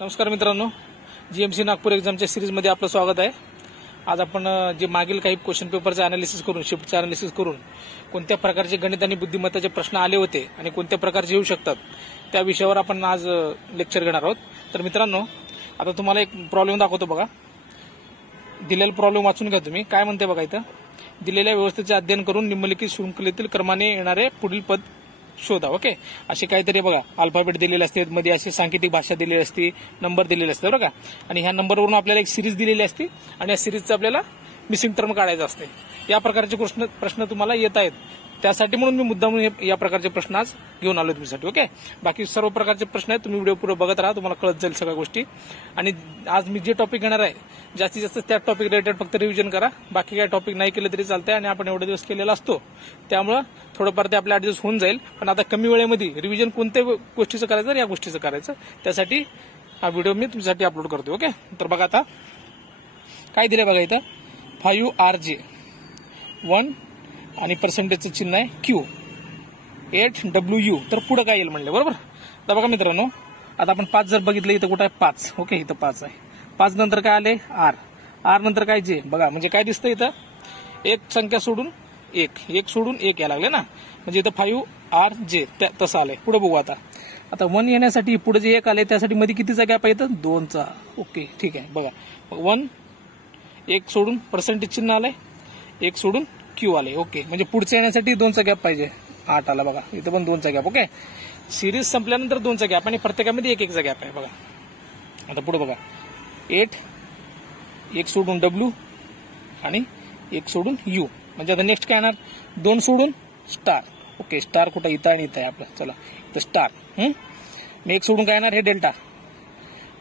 नमस्कार मित्रांनो, जीएमसी नागपूर एक्झामच्या सिरीजमध्ये आपलं स्वागत आहे। आज आपण जे मागील काही क्वेश्चन पेपरचे अनालिसिस करून शिफ्टचे अनालिसिस करून कोणत्या प्रकारचे गणित आणि बुद्धिमत्ताचे प्रश्न आले होते आणि कोणत्या प्रकारचे येऊ शकतात त्या विषयावर आपण आज लेक्चर घेणार आहोत। तर मित्रांनो, आता तुम्हाला एक प्रॉब्लेम दाखवतो बघा। दिलेला प्रॉब्लेम वाचून घ्या तुम्ही। काय म्हणते बघा, इथं दिलेल्या व्यवस्थेचे अध्ययन करून निम्नलिखित शृंखलेतील क्रमाने येणारे पुढील पद शोधा। ओके, असे काहीतरी बघा, अल्फाबेट दिलेले असते, मध्ये अशी सांकेतिक भाषा दिलेली असते, नंबर दिलेले असते बरं का। आणि ह्या नंबरवरून आपल्याला एक सिरीज दिलेली असते आणि या सिरीजचं आपल्याला मिसिंग टर्म काढायचं असते। या प्रकारचे प्रश्न तुम्हाला येत आहेत, त्यासाठी म्हणून मी मुद्दामून या प्रकारचे प्रश्न आज घेऊन आलो तुमच्यासाठी। ओके, बाकी सर्व प्रकारचे प्रश्न आहेत, तुम्ही व्हिडिओ पुढे बघत राहा, तुम्हाला कळत जाईल सगळ्या गोष्टी। आणि आज मी जे टॉपिक घेणार आहे जास्तीत जास्त त्या टॉपिक रिलेटेड फक्त रिव्हिजन करा, बाकी काय टॉपिक नाही केलं तरी चालतंय। आणि आपण एवढे दिवस केलेला असतो त्यामुळे थोडंफार ते आपल्या 8 दिवस होऊन जाईल, पण आता कमी वेळेमध्ये रिव्हिजन कोणत्या गोष्टीचं करायचं या गोष्टीचं करायचं, त्यासाठी हा व्हिडिओ मी तुमच्यासाठी अपलोड करतो। ओके, तर बघा आता काय दिलंय बघा, इथं 5RJ 1 आणि पर्सेंटेजचं चिन्ह आहे Q 8WU, तर पुढे काय येईल म्हणले बरोबर। तर बघा मित्रांनो, आता आपण 5 जर बघितलं, इथं कुठं आहे 5। ओके, इथं 5 आहे। 5 नंतर काय आले R नंतर काय J। बघा म्हणजे काय दिसतं इथं, एक संख्या सोडून एक सोडून एक यायला लागले ना, म्हणजे इथं 5RJ तसं आलंय। पुढे बघू आता 1 येण्यासाठी पुढे जे एक आले त्यासाठी मध्ये कितीचा गॅप आहे, इथं 2चा। ओके ठीक आहे, बघा 1 एक सोडून पर्सेंटेज चिन्ह आलंय, एक सोडून Q आले। ओके, म्हणजे पुढच्या येण्यासाठी 2चा गॅप पाहिजे, 8 आला बघा, इथं पण 2चा गॅप। ओके, सिरीज संपल्यानंतर 2चा गॅप आणि प्रत्येकामध्ये 1चा गॅप आहे बघा। आता पुढे बघा 8 एक सोडून W आणि एक सोडून U, म्हणजे आता नेक्स्ट काय येणार 2 सोडून स्टार। ओके, स्टार कुठं इथं आणि इथं आहे आपलं, चला इथं स्टार। मग एक सोडून काय येणार हे डेल्टा।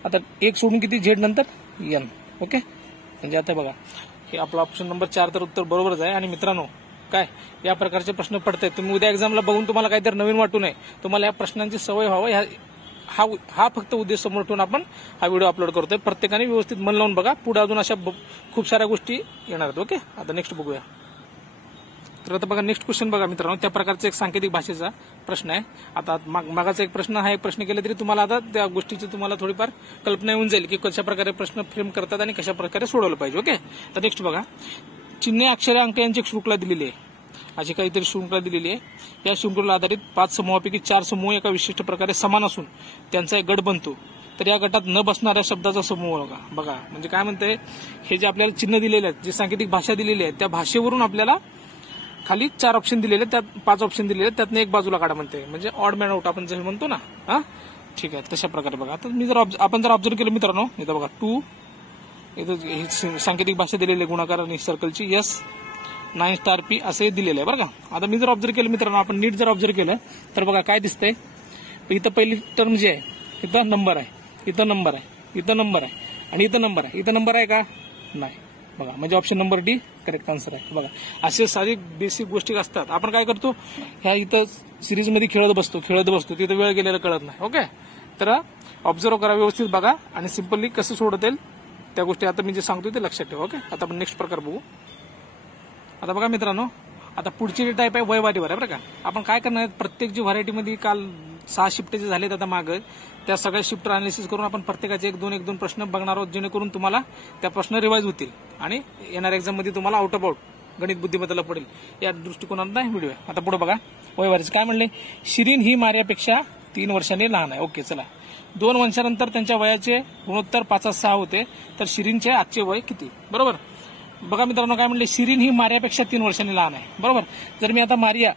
आता एक सोडून किती Z नंतर N। ओके, म्हणजे आता बघा हे आपला ऑप्शन नंबर 4 तर उत्तर बरोबरच आहे। आणि मित्रांनो, काय या प्रकारचे प्रश्न पडतायत, तुम्ही उद्या एक्झामला बघून तुम्हाला काहीतरी नवीन वाटू नये, तुम्हाला या प्रश्नांची सवय व्हावं, हा फक्त उद्देश समोर ठेवून आपण हा व्हिडिओ अपलोड करतोय। प्रत्येकाने व्यवस्थित मन लावून बघा, पुढे अजून अशा खूप साऱ्या गोष्टी येणार आहेत। ओके, आता नेक्स्ट बघूया। तर आता बघा नेक्स्ट क्वेश्चन बघा मित्रांनो, त्या प्रकारचा एक सांकेतिक भाषेचा प्रश्न आहे। आता मागाचा एक प्रश्न हा एक प्रश्न केला तरी तुम्हाला आता त्या गोष्टीची तुम्हाला थोडीफार कल्पना येऊन जाईल की कशा प्रकारे प्रश्न फ्रेम करतात आणि कशा प्रकारे सोडवलं पाहिजे। ओके, तर नेक्स्ट बघा, चिन्हे अक्षरे अंक यांची एक शृंखला दिलेली आहे, अशी काहीतरी शृंखला दिलेली आहे। या शृंखलेला आधारित 5 समूहापैकी 4 समूह एका विशिष्ट प्रकारे समान असून त्यांचा एक गट बनतो, तर या गटात न बसणाऱ्या शब्दाचा समूह बघा। म्हणजे काय म्हणते, हे जे आपल्याला चिन्ह दिलेले आहेत, जी सांकेतिक भाषा दिलेली आहे, त्या भाषेवरून आपल्याला खाली 4 ऑप्शन दिलेले आहेत, त्यात 5 ऑप्शन दिलेले आहेत, त्यातनं एक बाजूला काढा म्हणते, म्हणजे ऑड मॅन आउट आपण जसं म्हणतो ना। हा ठीक आहे, तशा प्रकारे बघा। आता आपण जर ऑब्झर्व केलं मित्रांनो, इथं बघा 2, इथं सांकेतिक भाषा दिलेली आहे गुणाकार आणि सर्कलची, S 9 P असे दिलेलं आहे बरं का। आता मी जर ऑब्झर्व केलं मित्रांनो, आपण नीट जर ऑब्झर्व केलं तर बघा काय दिसतंय, इथं पहिली टर्म जी आहे, इथं नंबर आहे, इथं नंबर आहे, इथं नंबर आहे आणि इथं नंबर आहे, इथं नंबर आहे का नाही बघा, म्हणजे option number D correct answer आहे बघा। असे सारी बेसिक गोष्टी असतात, आपण काय करतो ह्या इथं सिरीजमध्ये खेळत बसतो, तिथं वेळ गेलेला कळत नाही। ओके, तर ऑब्झर्व करा, व्यवस्थित बघा आणि सिंपली कसं सोडता येईल त्या गोष्टी आता मी जे सांगतो ते लक्षात ठेवा। ओके, आता आपण नेक्स्ट प्रकार बघू। आता बघा मित्रांनो, आता पुढची जी टाईप आहे वयवारीवर आहे बरं का। आपण काय करणार, प्रत्येक जी व्हरायटीमध्ये काल 6 शिफ्ट जे झालेत आता मागे, त्या सगळ्या शिफ्ट अनालिसिस करून आपण प्रत्येकाचे 1-2 प्रश्न बघणार आहोत, जेणेकरून तुम्हाला त्या प्रश्न रिवाइज होतील आणि येणाऱ्या एक्झाम मध्ये तुम्हाला आउट ऑफ आउट गणित बुद्धिमत्ताला पडेल, या दृष्टिकोनात व्हिडिओ आहे। आता पुढे बघा वयवारीचं काय म्हणले, शिरीन ही मार्यापेक्षा 3 वर्षांनी लहान आहे। ओके, चला 2 वर्षानंतर त्यांच्या वयाचे गुणोत्तर 5/6 होते, तर शिरीनचे आजचे वय किती बरोबर। बघा मित्रांनो, काय म्हणले, शिरीन ही मार्यापेक्षा 3 वर्षांनी लहान आहे बरोबर। जर मी आता मारिया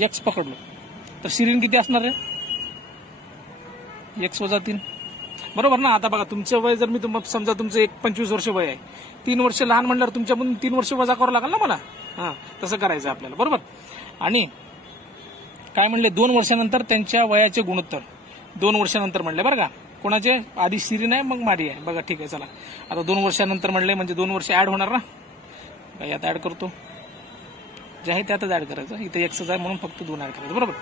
X पकडलो तर शिरीन किती असणार आहे, X - 3 बरोबर ना। आता बघा तुमचं वय जर मी तुम्हाला समजा तुमचं 25 वर्ष वय आहे, 3 वर्ष लहान म्हणल्यावर तुमच्यामधून 3 वर्ष वजा करावं लागेल ना मला, तसं करायचं आपल्याला बरोबर। आणि काय म्हणले, 2 वर्षानंतर त्यांच्या वयाचे गुणोत्तर 2 वर्षानंतर म्हणले बरं का, कोणाचे आधी शिरीन आहे मग मारी आहे बघा। ठीक आहे, चला आता 2 वर्षानंतर म्हणले म्हणजे 2 वर्ष ऍड होणार ना, काही आता ऍड करतो, जे आहे त्यातच ऍड करायचं, इथे X आहे म्हणून फक्त 2 ऍड करायचं बरोबर।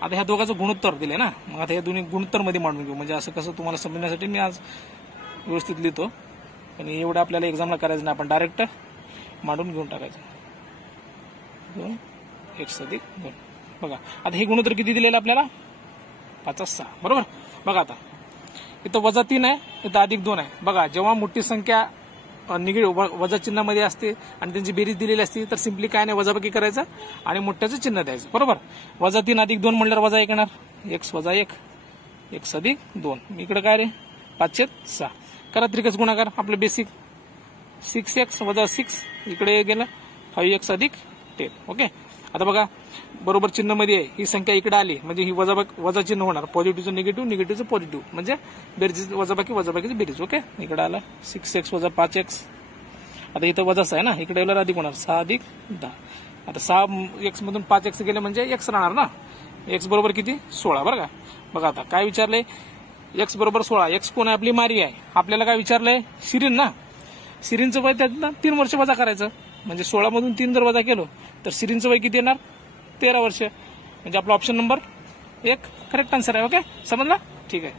आता ह्या दोघांचं गुणोत्तर दिले ना, मग आता या दोन्ही गुणोत्तर मध्ये मांडून घेऊ, म्हणजे असं कसं तुम्हाला समजण्यासाठी मी आज व्यवस्थित लिहितो, पण एवढं आपल्याला एक्झामला करायचं नाही, आपण डायरेक्ट मांडून घेऊन टाकायचं 2x + 2 बघा। आता हे गुणोत्तर किती दिलेलं आपल्याला 5/6 बरोबर। बघा आता इथं -3 आहे, इथं +2 आहे. बघा, जेव्हा मोठी संख्या वजा चिन्हामध्ये असते आणि त्यांची बेरीज दिलेली असते तर सिम्पली काय नाही वजाबाकी करायचं आणि मोठ्याचं चिन्ह द्यायचं. बरोबर. -3 + 2 म्हणल्यावर वजा 1 येणार. x - 1 x + 2. इकडे काय रे 5/6. करा त्रिकच गुणाकार आपलं बेसिक. 6x - 6 इकडे गेलं 5x + 10. ओके. आता बघा बरोबर चिन्ह मध्ये आहे, ही संख्या इकडे आली म्हणजे ही वजा चिन्ह होणार. पॉझिटिव्हचं निगेटिव्ह, निगेटिव्हचं पॉझिटिव्ह म्हणजे बेरीज वजाबाकीची बेरीज. ओके. इकडे आला 6x - 5x. आता इथं वजाच आहे ना, इकडे अधिक होणार 6 + 10. आता 6x मधून 5x गेले म्हणजे x राहणार ना. x बरोबर किती 16. बरं का. बघा आता काय विचारलंय, x बरोबर 16. x कोण आहे? आपली मारी आहे. आपल्याला काय विचारलंय? शिरीन ना. शिरीनचं वय त्यातनं 3 वर्ष वजा करायचं म्हणजे 16 मधून 3 जर वजा केलं तर शिरीनचं वय किती येणार? 13 वर्ष. म्हणजे आपला ऑप्शन नंबर 1 करेक्ट आन्सर आहे. ओके. समजला? ठीक आहे.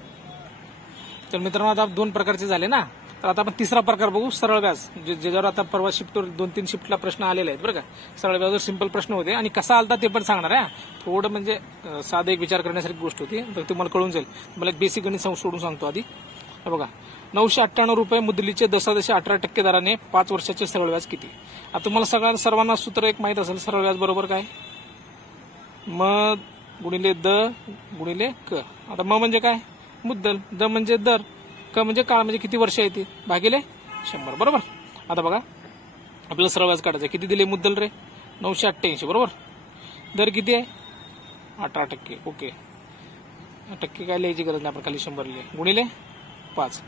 तर मित्रांनो आता 2 प्रकारचे झाले ना, तर आता आपण तिसरा प्रकार बघू, सरळ व्याज. ज्याच्यावर आता परवा शिफ्टवर 2-3 शिफ्टला प्रश्न आलेले आहेत बरं का. सरळ व्याजावर सिंपल प्रश्न होते आणि कसा आलता ते पण सांगणार आहे. थोडं म्हणजे साधं एक विचार करण्यासारखी गोष्ट होती, तर तुम्हाला कळून जाईल. मला एक बेसिक गणित सोडून सांगतो आधी. बघा, 998 रुपये मुदलीचे 10.18% दराने 5 वर्षाचे सरळ व्याज किती? आता तुम्हाला सर्वांना सूत्र एक माहित असेल, सरळ व्याज बरोबर काय? म गुणिले द गुणिले क. आता म म्हणजे काय? मुद्दल. द म्हणजे दर. क म्हणजे काळ म्हणजे किती वर्ष आहे ती भागिले 100. बरोबर. आता बघा आपल्याला सरळ व्याज काढायचं. किती दिले मुद्दल रे? 988. बरोबर. दर किती आहे? 18%. ओके. टक्के काय लिहायची गरज नाही, आपण खाली 100 लिहिले. गुणिले 5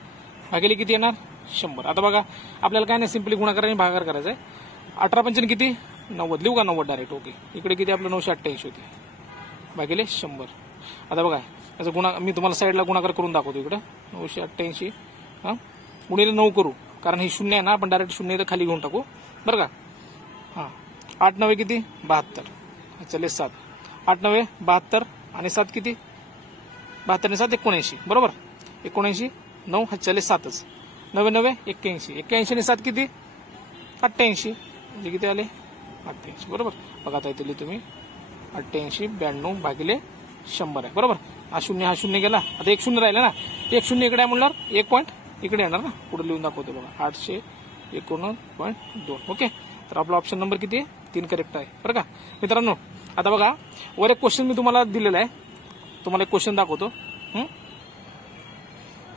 भागिले किती येणार? 100. आता बघा आपल्याला काय नाही, सिंपली गुणाकार आणि भागाकार करायचा आहे. 18×5 किती? 90. लिहू का 90 डायरेक्ट? ओके. इकडे किती आपलं 988 होते भागिले 100. आता बघा याचा मी तुम्हाला साईडला गुणाकार करून दाखवतो. इकडे 988 गुणिले 9 करू, कारण ही 0 आहे ना, आपण डायरेक्ट 0 खाली घेऊन टाकू. बरं का. 8 9 किती? 72. चले 7. 8 9 72 आणि 7 किती? 72 आणि 7 79. बरोबर. 79 9 चले 7च. 9 9 81. 81 आणि 7 किती? 88. म्हणजे किती आले? 88. बरोबर. बघा आता इथे तुम्ही 88 92 भागिले 100 आहे. बरोबर. हा 0 गेला. आता 1 0 राहिला ना. 1 0 इकडे आहे म्हणल्यावर 1 पॉईंट इकडे येणार ना. पुढे लिहून दाखवतो बघा. 851.2. ओके. तर आपला ऑप्शन नंबर किती आहे? 3 करेक्ट आहे. बरं का मित्रांनो. आता बघा वर एक क्वेश्चन मी तुम्हाला दिलेला आहे, तुम्हाला एक क्वेश्चन दाखवतो.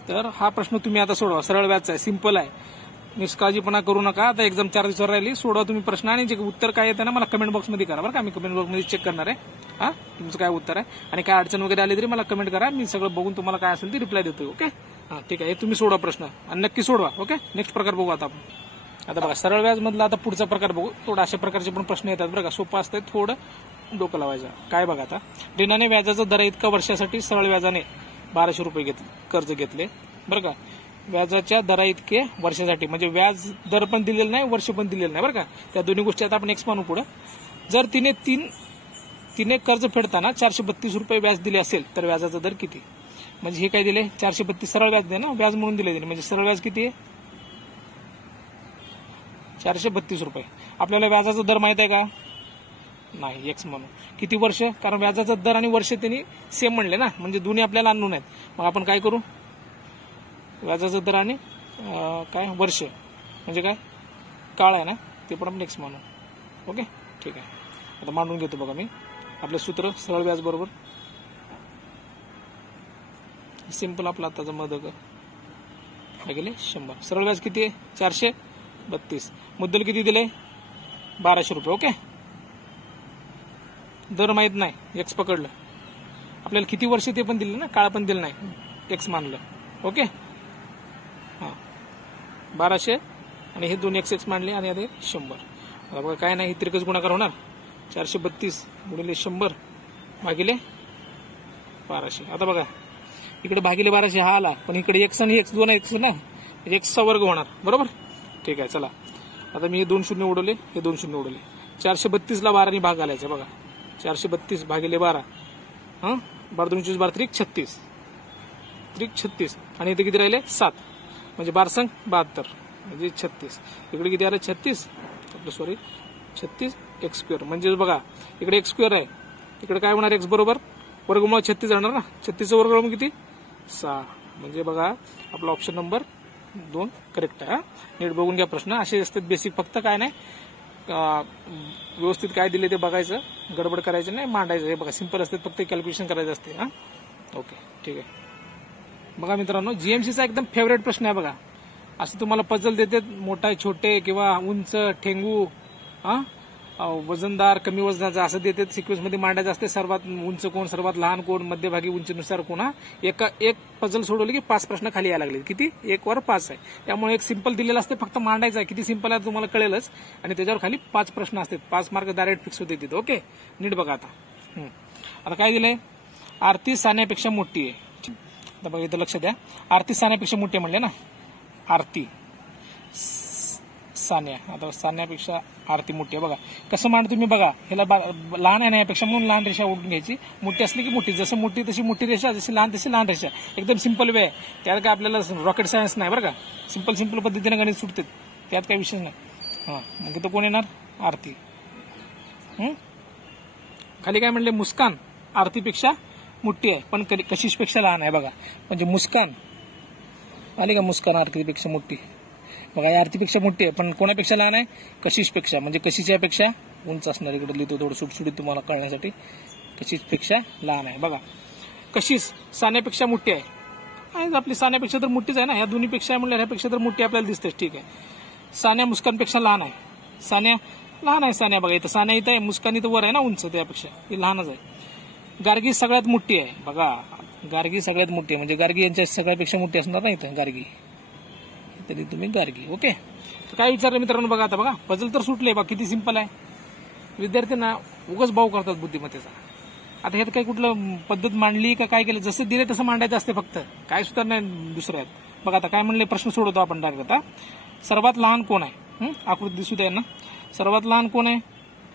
तर हा प्रश्न तुम्ही आता सोडवा. सरळ व्याजचा आहे, सिंपल आहे, निष्काळजीपणा करू नका. आता एक्झाम 4 दिवसावर राहिली. सोडवा तुम्ही प्रश्न आणि जे उत्तर काय येतं ना मला कमेंट बॉक्समध्ये करा बरं का. मी कमेंट बॉक्समध्ये चेक करणार आहे तुमचं काय उत्तर आहे, आणि काय अडचण वगैरे आली तरी मला कमेंट करा. मी सगळं बघून तुम्हाला काय असेल ते रिप्लाय देतो. ओके. ठीक आहे. तुम्ही सोडवा प्रश्न आणि नक्की सोडवा. ओके. नेक्स्ट प्रकार बघू आता आपण. आता बघा सरळ व्याज मधला आता पुढचा प्रकार बघू. थोडं अशा प्रकारचे पण प्रश्न येतात बरं का. सोपं असतं, थोडं डोकं लावायचं. काय बघा आता, ऋणाने व्याजाचा दर इतका वर्षासाठी सरळ व्याजाने 1200 रुपये कर्ज घेतले. बरं का. व्याजाच्या दरा इतके वर्षासाठी, म्हणजे व्याज दर पण दिलेलं नाही, वर्ष पण दिलेलं नाही. बरं का. त्या दोन्ही गोष्टी आता आपण एक्स मानू पुढे. जर तिने कर्ज फेडताना 432 रुपये व्याज दिले असेल तर व्याजाचा दर किती? म्हणजे हे काय दिले? 432 सरळ व्याज दे ना, व्याज म्हणून दिले. म्हणजे सरळ व्याज किती आहे? 432 रुपये. आपल्याला व्याजाचा दर माहित आहे का? नाही. एक्स म्हणू. किती वर्ष? कारण व्याजाचा दर आणि वर्ष त्यांनी सेम म्हणले ना, म्हणजे दोन्ही आपल्याला अननोन आहेत. मग आपण काय करू? व्याजाचा दर आणि काय वर्ष म्हणजे काय काळ आहे ना, ते पण आपण एक्स मानू. ओके. ठीक आहे. आता मांडून घेतो बघा मी आपलं सूत्र. सरळ व्याज बरोबर सिंपल आपला आताचा मदक भागिले 100. सरळ व्याज किती आहे? 432. मुद्दल किती दिले? 1200 रुपये. ओके. दर माहित नाही, एक्स पकडलं. आपल्याला किती वर्ष ते पण दिले ना, काळ पण दिलं नाही, एक्स मानलं. ओके. 1200 आणि हे दोन एक्स मानले आणि आता 100. आता बघा काय नाही, तिरकस गुणाकार होणार. 432 गुणिले 100 भागिले 1200. आता बघा इकडे भागिले 1200 हा आला, पण इकडे एक्स आणि एक्स 2 एक्स ना, एक्सचा वर्ग होणार. बरोबर. ठीक आहे. चला आता मी हे 2 शून्य उडवले, हे 2 शून्य उडवले. 432 ला 12 ने भाग घालायचा. बघा 432 भागिले 12. 12 2 24 12 त्रिक 36. त्रिक 36 आणि इथे किती राहिले? 7. म्हणजे 12 संग 72 म्हणजे 36. इकडे किती आलं? 36. Sorry 36 x square. म्हणजे बघा इकडे एक्स स्क्वेअर आहे, इकडे काय होणार? एक्स बरोबर वर्गमूळ 36 जाणार ना. 36 वर्गमूळ किती? 6. म्हणजे बघा आपला ऑप्शन नंबर 2 करेक्ट आहे. नीट बघून घ्या प्रश्न. असे असतात बेसिक, फक्त काय नाही व्यवस्थित काय दिले ते बघायचं, गडबड करायचं नाही, मांडायचं. हे बघा सिंपल असतात, फक्त कॅल्क्युलेशन करायचं असते. ओके ठीक आहे. बघा मित्रांनो, जीएमसीचा एकदम फेवरेट प्रश्न आहे बघा. असं तुम्हाला पझल देतात, मोठा छोटे किंवा उंच ठेंगू, वजनदार कमी वजनाचा असं देतात. सिक्वेन्स मध्ये मांडायचं असते. सर्वात उंच कोण, सर्वात लहान कोण, मध्यभागी उंचीनुसार कोण. एक पझल सोडवली की 5 प्रश्न खाली यायला लागले. किती? 1 वर 5 आहे. त्यामुळे एक सिंपल दिलेलं असते, फक्त मांडायचं आहे. किती सिंपल आहे तुम्हाला कळेलच. आणि त्याच्यावर खाली 5 प्रश्न असतात. 5 मार्क डायरेक्ट फिक्स होते तिथे. ओके, नीट बघा आता. आता काय दिलंय? आरती सान्यापेक्षा मोठी आहे. आता बघा इथं लक्ष द्या. आरती सान्यापेक्षा मोठी आहे म्हणले ना. आरती सान्या. आता सान्यापेक्षा आरती मोठी आहे. बघा कसं मांडतो मी बघा. ह्याला लहान आहे ना यापेक्षा म्हणून लहान रेषा ओढून घ्यायची. मोठी असली की मोठी, जसं मोठी तशी मोठी रेषा, जशी लहान तशी लहान रेषा. एकदम सिंपल वे आहे. त्यात काय आपल्याला रॉकेट सायन्स नाही बरं का. सिंपल पद्धतीने गणित सुटते, त्यात काही विषय नाही. मग तो कोण येणार? आरती. खाली काय म्हणले? मुस्कान आरतीपेक्षा मोठी आहे पण कशिशपेक्षा लहान आहे. बघा म्हणजे मुस्कान आली का? मुस्कान आरतीपेक्षा मोठी. बघा आरतीपेक्षा मोठी आहे पण कोणापेक्षा लहान आहे? कशिशपेक्षा. म्हणजे कशीच्या पेक्षा उंच असणार. इकडे लिहितो थोडं सुटसुटीत तुम्हाला कळण्यासाठी. कशिशपेक्षा लहान आहे. बघा कशिश सान्यापेक्षा मोठी आहे. आपली सान्यापेक्षा तर मोठीच आहे ना. या दोन्हीपेक्षा म्हणलं ह्यापेक्षा तर मोठी आपल्याला दिसते. ठीक आहे. सान्या मुस्कानपेक्षा लहान आहे. सान्या लहान आहे. सान्या बघा इथं सान्या इथं आहे, मुस्कान इथं वर आहे ना उंच, त्यापेक्षा ही लहानच आहे. गार्गी सगळ्यात मोठी आहे. बघा गार्गी सगळ्यात मोठी आहे म्हणजे गार्गी यांच्या सगळ्यापेक्षा मोठी असणार ना इथं गार्गी. तरी तुम्ही गार्गी. ओके. तर काय विचारलं मित्रांनो? बघा आता बघा पझल तर सुटले. बघा किती सिंपल आहे. विद्यार्थ्यांना उगाच भाव करतात बुद्धिमत्तेचा. आता ह्यात काही कुठलं पद्धत मांडली का काय केलं? जसं दिले तसं मांडायचं असते, फक्त काय सुद्धा नाही दुसरं आहे. बघा आता काय म्हणले प्रश्न सोडवतो आपण डायरेक्ट. आता सर्वात लहान कोण आहे? आकृती दिसू द्या ना. सर्वात लहान कोण आहे?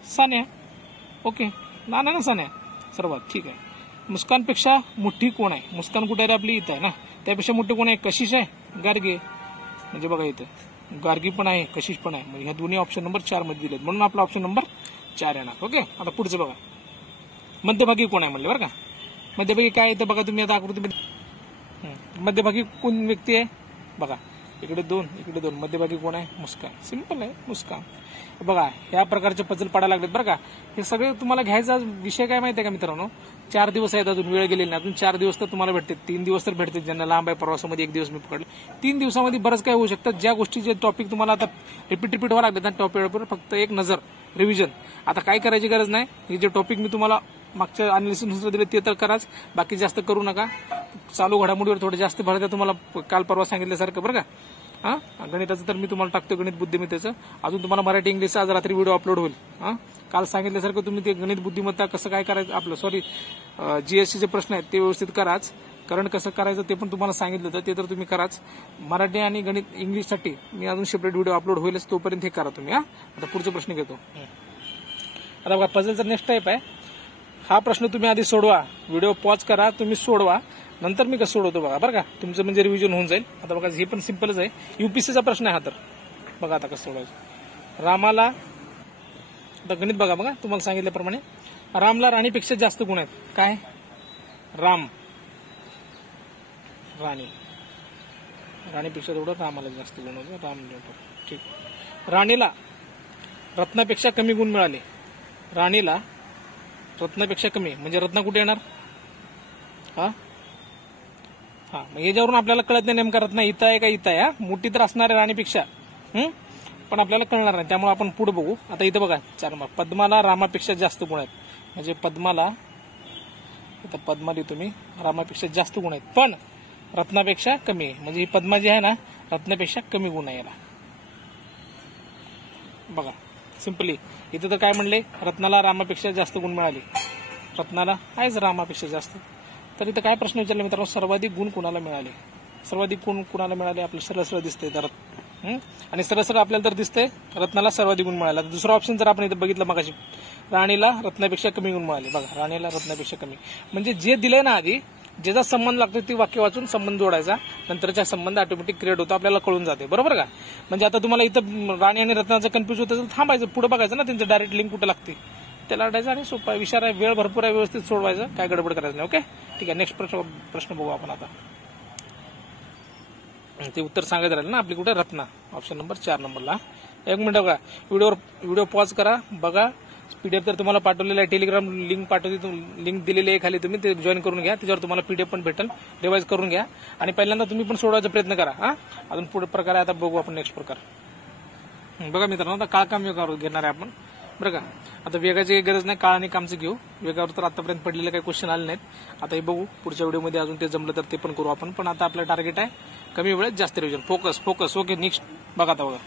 सान्या. ओके, लहान आहे ना सान्या सर्वात. ठीक आहे. मुस्कानपेक्षा मोठी कोण आहे? मुस्कान कुठे आहे? आपली इथं आहे ना. त्यापेक्षा मोठी कोण आहे? कशिश आहे, गार्गी. म्हणजे बघा इथं गार्गी पण आहे, कशिश पण आहे. म्हणजे ह्या दोन्ही ऑप्शन नंबर 4 मध्ये दिलेत म्हणून आपला ऑप्शन नंबर 4 येणार. ओके. आता पुढचं बघा. मध्यभागी कोण आहे म्हणले बरं का. मध्यभागी काय येतं बघा तुम्ही आता आकृतीमध्ये. मध्यभागी कोण व्यक्ती आहे? बघा इकडे 2 इकडे 2. मध्यभागी कोण आहे? मुस्कान. सिंपल आहे, मुस्कान. बघा ह्या प्रकारचे पझल पडायला लागलेत बरं का. हे सगळे तुम्हाला घ्यायचा विषय काय माहिती आहे का मित्रांनो? 4 दिवस आहेत अजून, वेळ गेलेली नाही. अजून 4 दिवस तर तुम्हाला भेटते. 3 दिवस तर भेटते ज्यांना लांब आहे. प्रवासामध्ये 1 दिवस मी पकडले. 3 दिवसामध्ये बरंच काय होऊ शकतं. ज्या गोष्टीचे टॉपिक तुम्हाला आता रिपीट व्हावं लागतात ना टॉपिकवर फक्त एक नजर रिव्हिजन. आता काय करायची गरज नाही. हे जे टॉपिक मी तुम्हाला मागच्या अनालिसिस दिले ते तर कराच, बाकी जास्त करू नका. चालू घडामोडीवर थोडं जास्त भर द्या. तुम्हाला काल परवा सांगितल्यासारखं बरं का. गणिताचं तर मी तुम्हाला टाकतो, गणित बुद्धिमत्तेचं. अजून तुम्हाला मराठी इंग्लिशचा आज रात्री व्हिडिओ अपलोड होईल. काल सांगितल्यासारखं तुम्ही ते गणित बुद्धिमत्ता कसं काय करायचं, आपलं सॉरी जीएसटीचे प्रश्न आहेत ते व्यवस्थित कराच. करंट कसं करायचं ते पण तुम्हाला सांगितलं होतं, ते तर तुम्ही कराच. मराठी आणि गणित इंग्लिशसाठी मी अजून सेपरेट व्हिडिओ अपलोड होईलच, तोपर्यंत हे करा तुम्ही. आता पुढचा प्रश्न घेतो. आता बघा पझलचा नेक्स्ट टाईप आहे. हा प्रश्न तुम्ही आधी सोडवा, व्हिडिओ पॉज करा, तुम्ही सोडवा, नंतर मी कसं सोडवतो बघा बरं का. तुमचं म्हणजे रिव्हिजन होऊन जाईल. आता बघा हे पण सिंपलच आहे. यूपीसीचा प्रश्न आहे हा. तर बघा आता कसं सोडवायचं. रामाला आता गणित बघा तुम्हाला सांगितल्याप्रमाणे रामला राणीपेक्षा जास्त गुण आहेत. काय? राम राणी. राणीपेक्षा थोडं रामाला जास्त गुण होते. राम ठीक. राणीला रत्नापेक्षा कमी गुण मिळाले. राणीला रत्नापेक्षा कमी म्हणजे रत्न कुठे येणार? मग याच्यावरून आपल्याला कळत नाही नेमका रत्न इथं आहे का इथं आहे. मोठी तर असणार आहे राणीपेक्षा, पण आपल्याला कळणार नाही. त्यामुळे आपण पुढे बघू. आता इथं बघा 4 नंबर. पद्माला रामापेक्षा जास्त गुण आहेत. म्हणजे पद्माला इथं पद्माली तुम्ही रामापेक्षा जास्त गुण आहेत पण रत्नापेक्षा कमी आहे. म्हणजे ही पद्मा जी आहे ना रत्नापेक्षा कमी गुण आहे याला. बघा सिंपली इथं तर काय म्हणले? रत्नाला रामापेक्षा जास्त गुण मिळाले. रत्नाला आहेच रामापेक्षा जास्त. तर इथं काय प्रश्न विचारले मित्रांनो? सर्वाधिक गुण कुणाला मिळाले? सर्वाधिक गुण कुणाला मिळाले? आपल्याला सरळ सरळ दिसतंय तर आणि सरळ सरळ आपल्याला तर दिसतंय रत्नाला सर्वाधिक गुण मिळाला. दुसरा ऑप्शन जर आपण इथं बघितलं मगाशी, राणीला रत्नापेक्षा कमी गुण मिळाले. बघा राणीला रत्नापेक्षा कमी म्हणजे जे दिलंय ना आधी ज्याचा संबंध लागतो ते वाक्य वाचून संबंध जोडायचा, नंतरचा संबंध ऑटोमॅटिक क्रिएट होतो, आपल्याला कळून जाते. बरोबर का? म्हणजे आता तुम्हाला इथं राणी आणि रत्नाचं कन्फ्युज होत असेल थांबायचं, पुढे बघायचं ना त्यांचं डायरेक्ट लिंक कुठे लागते त्याला अडायचं आणि सोपा विचार आहे. वेळ भरपूर आहे, व्यवस्थित सोडवायचं, काय गडबड करायचं नाही. ओके ठीक आहे. नेक्स्ट प्रश्न बघू आपण आता. ते उत्तर सांगायचं राहिलं ना आपली कुठे रत्ना ऑप्शन नंबर 4 नंबरला. एक मिनिट बघा, व्हिडिओ पॉज करा, बघा पीडीएफ तर तुम्हाला पाठवलेला आहे, टेलिग्राम लिंक पाठवते, लिंक दिलेली आहे खाली, तुम्ही ते जॉईन करून घ्या, त्याच्यावर तुम्हाला पीडीएफ पण भेटेल, रिवाइज करून घ्या आणि पहिल्यांदा तुम्ही पण सोडवायचा प्रयत्न करा. अजून पुढे प्रकार आहे, आता बघू आपण नेक्स्ट प्रकार. बघा मित्रांनो, आता काळ काम वेगावर घेणार आहे आपण बरं का. आता वेगाची काही गरज नाही, काळ आणि कामचं घेऊ. वेगावर तर आतापर्यंत पडलेले काही क्वेश्चन आले नाहीत, आता हे बघू पुढच्या व्हिडिओमध्ये, अजून ते जमलं तर ते पण करू आपण. पण आता आपलं टार्गेट आहे कमी वेळेत जास्त रिव्हिजन, फोकस. ओके नेक्स्ट बघा. आता बघा,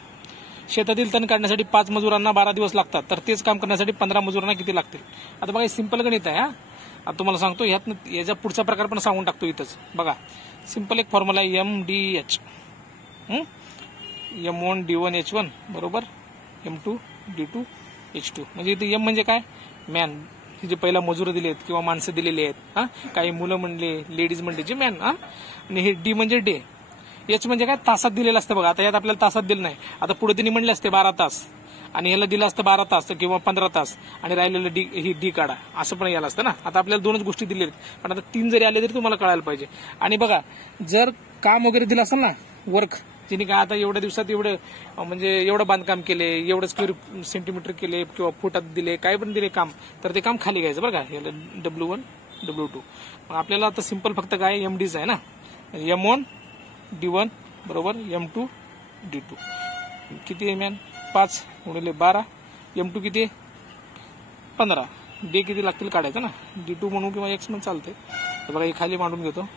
शेतातील तण काढण्यासाठी 5 मजुरांना 12 दिवस लागतात, तर तेच काम करण्यासाठी 15 मजुरांना किती लागतील. आता बघा, सिंपल गणित आहे. आता तुम्हाला सांगतो, याचा पुढचा प्रकार पण सांगून टाकतो इथंच. बघा, सिंपल एक फॉर्म्युला आहे, MDH, M1 D1 H1 बरोबर M2 D2 H2. म्हणजे इथे M म्हणजे काय, मॅन, जे पहिला मजूर दिलेत किंवा माणसं दिलेली आहेत, काही मुलं म्हणले, लेडीज म्हणले जे मॅन, आणि हे D म्हणजे डे. एच म्हणजे काय, तासात दिलेलं असतं बघा. आता यात आपल्याला तासात दिलं नाही, आता पुढे त्यांनी म्हणले असते 12 तास, आणि ह्याला दिलं असतं 12 तास किंवा 15 तास, आणि राहिलेलं ही डी काढा, असं पण याला असतं ना. आता आपल्याला 2च गोष्टी दिलेल्या, पण आता 3 जरी आले तरी तुम्हाला कळायला पाहिजे. आणि बघा, जर काम वगैरे दिलं असेल ना, वर्क, जिने काय आता एवढ्या दिवसात म्हणजे एवढं बांधकाम केले, एवढं स्क्वेअर सेंटीमीटर केले किंवा फुटात दिले, काय पण दिले काम, तर ते काम खाली घ्यायचं बरं का. याला W1 W2. मग आपल्याला आता सिंपल फक्त काय MDच आहे ना, M1 D1 बरोबर M2 D2. किती आहे मॅन, 5 गुणिले 12, M2 किती आहे 15, D किती लागतील काढायचं ना, D2 म्हणू किंवा X म्हणून चालते. तर बघा, हे खाली मांडून घेतो,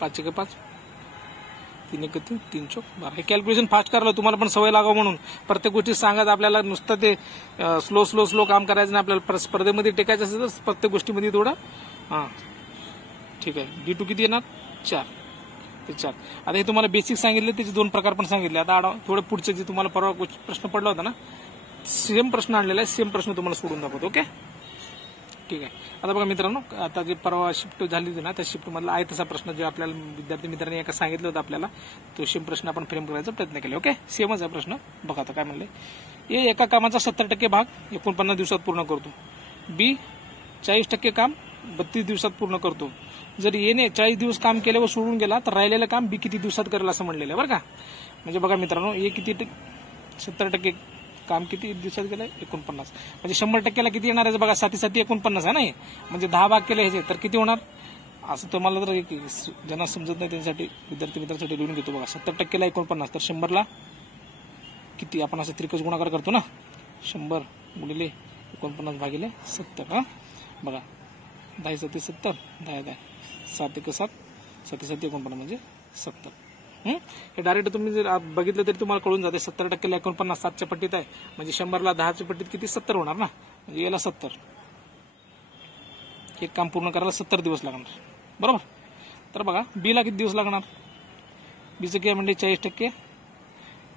5 × 5 3 × 3 3 × 12. हे कॅल्क्युलेशन फास्ट करायला तुम्हाला पण सवय लागावं म्हणून प्रत्येक गोष्टी सांगत, आपल्याला नुसतं ते स्लो काम करायचं नाही, आपल्याला स्पर्धेमध्ये टेकायचं असेल तर प्रत्येक गोष्टीमध्ये थोडं ठीक आहे. D2 किती येणार 4 ते 4. आता हे तुम्हाला बेसिक सांगितले, त्याचे 2 प्रकार पण सांगितले. आता थोडं पुढचे जे तुम्हाला परवा प्रश्न पडला होता ना, सेम प्रश्न आणलेला आहे, सेम प्रश्न तुम्हाला सोडून दाखवतो. ओके ठीक आहे. आता बघा मित्रांनो, आता जे परवा शिफ्ट झाली होती ना, त्या शिफ्ट मधला आहे तसा प्रश्न जो आपल्याला विद्यार्थी मित्रांनी एका सांगितलं होतं आपल्याला, तो सेम प्रश्न आपण फ्रेम करायचा प्रयत्न केला. ओके, सेमच आहे प्रश्न. बघा आता काय म्हणले, ए एका कामाचा 70% भाग 49 दिवसात पूर्ण करतो, बी 40% काम 32 दिवसात पूर्ण करतो. जर येणे 40 दिवस काम केले व सोडून गेला, तर राहिलेलं काम बी किती दिवसात करेल असं म्हणलेलं आहे बरं का. म्हणजे बघा मित्रांनो, ए किती 70% काम किती दिवसात गेलं 49, म्हणजे 100%ला किती येणार आहे बघा, 7 7 49 आहे ना. म्हणजे 10 भाग केले ह्याचे, तर किती होणार असं तुम्हाला जर ज्यांना समजत नाही त्यांच्यासाठी, विद्यार्थी मित्रांसाठी लिहून घेतो बघा. 70%ला 49, तर 100ला किती, आपण असं त्रिकोण गुणाकार करतो ना, 100 गुणिले 49 भागिले 70. बघा 10 7 70, 10 10 7 1 7 7 7 49 म्हणजे 70. हे डायरेक्ट तुम्ही जर बघितलं तरी तुम्हाला कळून जाते. 70%ला 49 7च्या पट्टीत आहे, म्हणजे 100ला 10च्या पट्टीत किती 70 होणार ना, म्हणजे याला 70. एक काम पूर्ण करायला 70 दिवस लागणार बरोबर. तर बघा बीला किती दिवस लागणार, बीचं काय म्हणजे 40%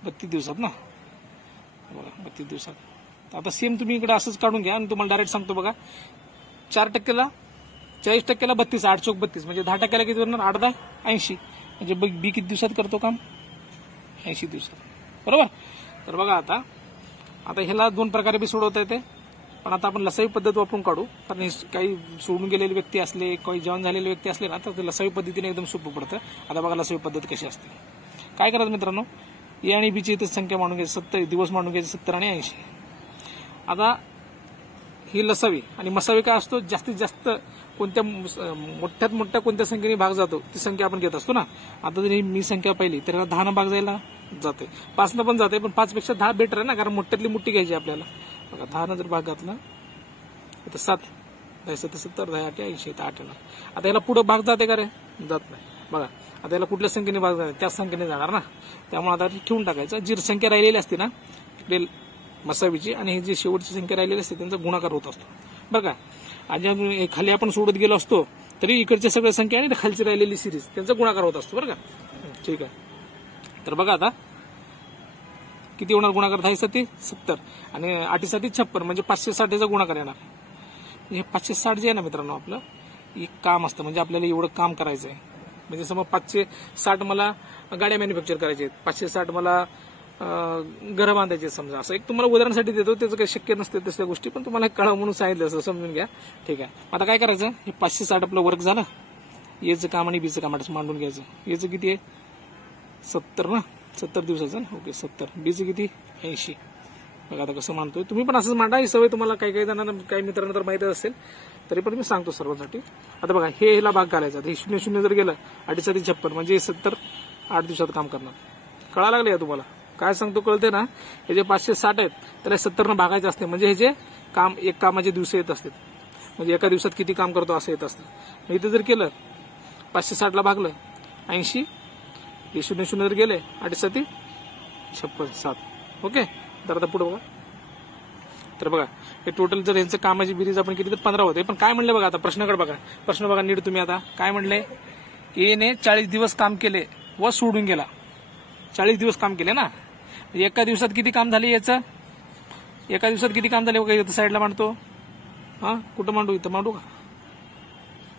32 दिवसात ना. बघा 32 दिवसात. आता सेम तुम्ही इकडे असंच काढून घ्या, आणि तुम्हाला डायरेक्ट सांगतो बघा, 4%ला 40%ला 32, 8 चौक 32, म्हणजे 10%ला किती होणार 8 10 80, म्हणजे बी किती दिवसात करतो काम 80 दिवसात बरोबर. तर बघा आता ह्याला 2 प्रकारे बी सोडवता येते, पण आता आपण लसावी पद्धत वापरून काढू, कारण काही सोडून गेलेले व्यक्ती असले, काही जॉईन झालेले व्यक्ती असले ना, तर ते लसावी पद्धतीने एकदम सोपं पडतं. आता बघा लसावी पद्धत कशी असते. काय करायचं मित्रांनो, ए आणि बीची इथे संख्या मांडून घ्यायची, 70 दिवस मांडून घ्यायचे, 70 आणि 80. आता ही लसावी आणि मसावी काय असतो, जास्तीत जास्त कोणत्या मोठ्यात मोठ्या कोणत्या संख्येने भाग जातो ती संख्या आपण घेत असतो ना. आता जर मी संख्या पाहिली तर 10 न भाग जायला जाते, 5 न पण जाते, पण 5 पेक्षा 10 बेटर आहे ना, कारण मोठ्यातली मोठी घ्यायची आपल्याला. बघा 10 न जर भाग घातला तर 7 10 7 70 10 8 80, 8 येणार. आता याला पुढे भाग जाते का रे, जात नाही. बघा आता याला कुठल्या संख्येने भाग जाते, त्याच संख्येने जाणार ना, त्यामुळे आता ठेवून टाकायचं. जी संख्या राहिलेली असते ना इकडे मसावीची, आणि ही जी शेवटची संख्या राहिलेली असते त्यांचा गुणाकार होत असतो बरं का. आणि खाली आपण सोडत गेलो असतो तरी इकडच्या सगळ्या संख्या आणि खालची राहिलेली सिरीज त्यांचा गुणाकार होत असतो बरं का. ठीक आहे. तर बघा आता किती होणार गुणाकार, 10 7 70 आणि 8 7 56, म्हणजे 560 चा गुणाकार येणार. हे 560 जे आहे ना मित्रांनो, आपलं एक काम असतं, म्हणजे आपल्याला एवढं काम करायचं आहे. म्हणजे समज 560 मला गाड्या मॅन्युफॅक्चर करायचे आहेत, 560 मला घरं बांधायचे समजा. असं एक तुम्हाला उदाहरणासाठी देतो, त्याचं काही शक्य नसते तसल्या गोष्टी, पण तुम्हाला कळावं म्हणून सांगितलं असं समजून घ्या. ठीक आहे. आता काय करायचं, हे 560 आपलं वर्क झालं, एचं काम आणि बीचं काम मांडून घ्यायचं। एचं किती आहे 70 ना, 70 दिवसाचं ना, ओके 70। बीचं किती 80। बघा आता कसं मानतोय, तुम्ही पण असंच मांडा। ही सवय तुम्हाला काही जणांना काही मित्रांना तर माहितच असेल, तरी पण मी सांगतो सर्वांसाठी। आता बघा हे ह्याला भाग घालायचा, हे 0 0 जर गेलं 8 56 म्हणजे 70 8 दिवसात काम करणार। कळा लागले का तुम्हाला काय सांगतो, कळते ना? हे जे 560 आहेत त्याला 70 न भागायचं असते, म्हणजे हे जे काम एक कामाचे दिवस येत असतात, म्हणजे एका दिवसात किती काम करतो असं येत असतं। इथे जर केलं 560 ला भागलं 80, हे 0 0 जर गेले 8 7 56 7, ओके। तर आता पुढे बघा, तर बघा हे टोटल जर यांचं कामाची बेरीज आपण किती तर 15 होते। पण काय म्हणले बघा, आता प्रश्नाकडे बघा, प्रश्न बघा नीट तुम्ही। आता काय म्हणले, एने 40 दिवस काम केले व सोडून गेला। 40 दिवस काम केले ना, एका दिवसात किती काम झाले याचं, एका दिवसात किती काम झाले बघा। इथं साईडला मांडतो, हा कुठं मांडू, इथं मांडू का?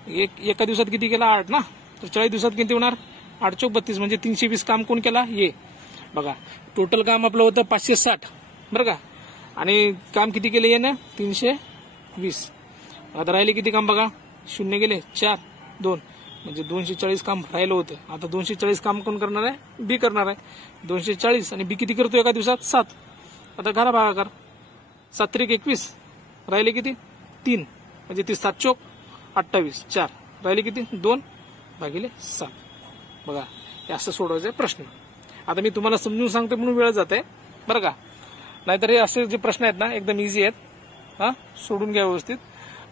एका दिवसात किती केला 8 ना, तर 40 दिवसात किती होणार 8 चौक 32 म्हणजे 320 काम कोण केला, ये बघा। टोटल काम आपलं होतं 560 बरं का, आणि काम किती केले यानं 320। आता राहिले किती काम बघा, 0 गेले 4 2 म्हणजे 240 काम राहिलं होतं। आता 240 काम कोण करणार आहे, बी करणार आहे। 240 आणि बी किती करतो एका दिवसात 7। आता घरा भागाकार 7 त्रिक 21, राहिले किती 3 म्हणजे 30 7 चौक 28 4, राहिले किती 2 भागिले 7। बघा हे असं सोडवायचं प्रश्न। आता मी तुम्हाला समजून सांगतो म्हणून वेळ जात आहे बरं का, नाहीतर हे असे जे प्रश्न आहेत ना एकदम इझी आहेत, हा सोडून घ्या व्यवस्थित।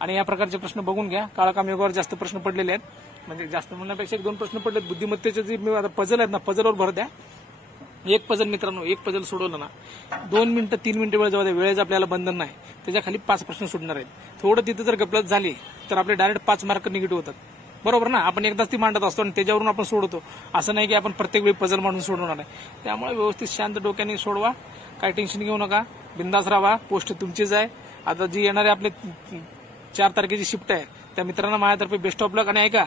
आणि या प्रकारचे प्रश्न बघून घ्या। काळकाम योगावर जास्त प्रश्न पडलेले आहेत, म्हणजे जास्त म्हणण्यापेक्षा 1-2 प्रश्न पडलेत। बुद्धिमत्तेचे जे आता पझल आहेत ना, पझलवर भर द्या। एक पझल मित्रांनो, एक पझल सोडवलं ना 2 मिनिटं 3 मिनिटं वेळ जाऊ द्या, वेळेचं आपल्याला बंधन नाही। त्याच्या खाली 5 प्रश्न सुटणार आहेत। थोडं तिथे जर गपलत झाली तर आपले डायरेक्ट 5 मार्क निगेटिव्ह होतात, बरोबर ना? आपण एकदाच ती मांडत असतो आणि त्याच्यावरून आपण सोडवतो, असं नाही की आपण प्रत्येक वेळी पझल मांडून सोडवणार आहे। त्यामुळे व्यवस्थित शांत डोक्याने सोडवा, काही टेन्शन घेऊ नका, बिंदास राहा। पोस्ट तुमचीच आहे। आता जी येणारे आपले 4 तारखेची शिफ्ट आहे, त्या मित्रांना माझ्यातर्फे बेस्ट ऑफ लक। आणि ऐका,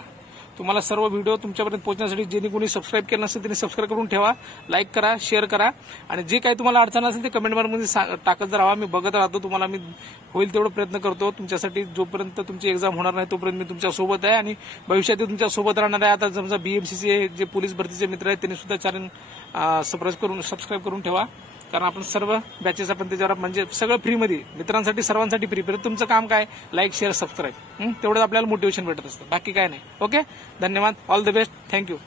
तुम्हाला सर्व व्हिडिओ तुमच्यापर्यंत पोहोचण्यासाठी ज्यांनी कोणी सबस्क्राईब केलं नसेल त्यांनी सबस्क्राईब करून ठेवा, लाईक करा, शेअर करा, आणि जे काही तुम्हाला अडचण असेल ते कमेंट मध्ये टाकत राहा। मी बघत राहतो, तुम्हाला मी होईल तेवढं प्रयत्न करतो तुमच्यासाठी। जोपर्यंत तुमची एक्झाम होणार नाही तोपर्यंत मी तुमच्या सोबत आहे आणि भविष्यात तुमच्या सोबत राहणार आहे। आता समजा बीएमसीचे जे पोलीस भरतीचे मित्र आहेत त्यांनी सुद्धा चॅनल सबस्क्राईब करून ठेवा, कारण आपण सर्व बॅचेस आपण त्याच्यावर म्हणजे सगळं फ्रीमध्ये मित्रांसाठी सर्वांसाठी फ्री। तुमचं काम काय, लाईक शेअर सबस्क्राईब, तेवढं आपल्याला मोटिवेशन भेटत असतं, बाकी काय नाही। ओके, धन्यवाद, ऑल द बेस्ट, थँक्यू।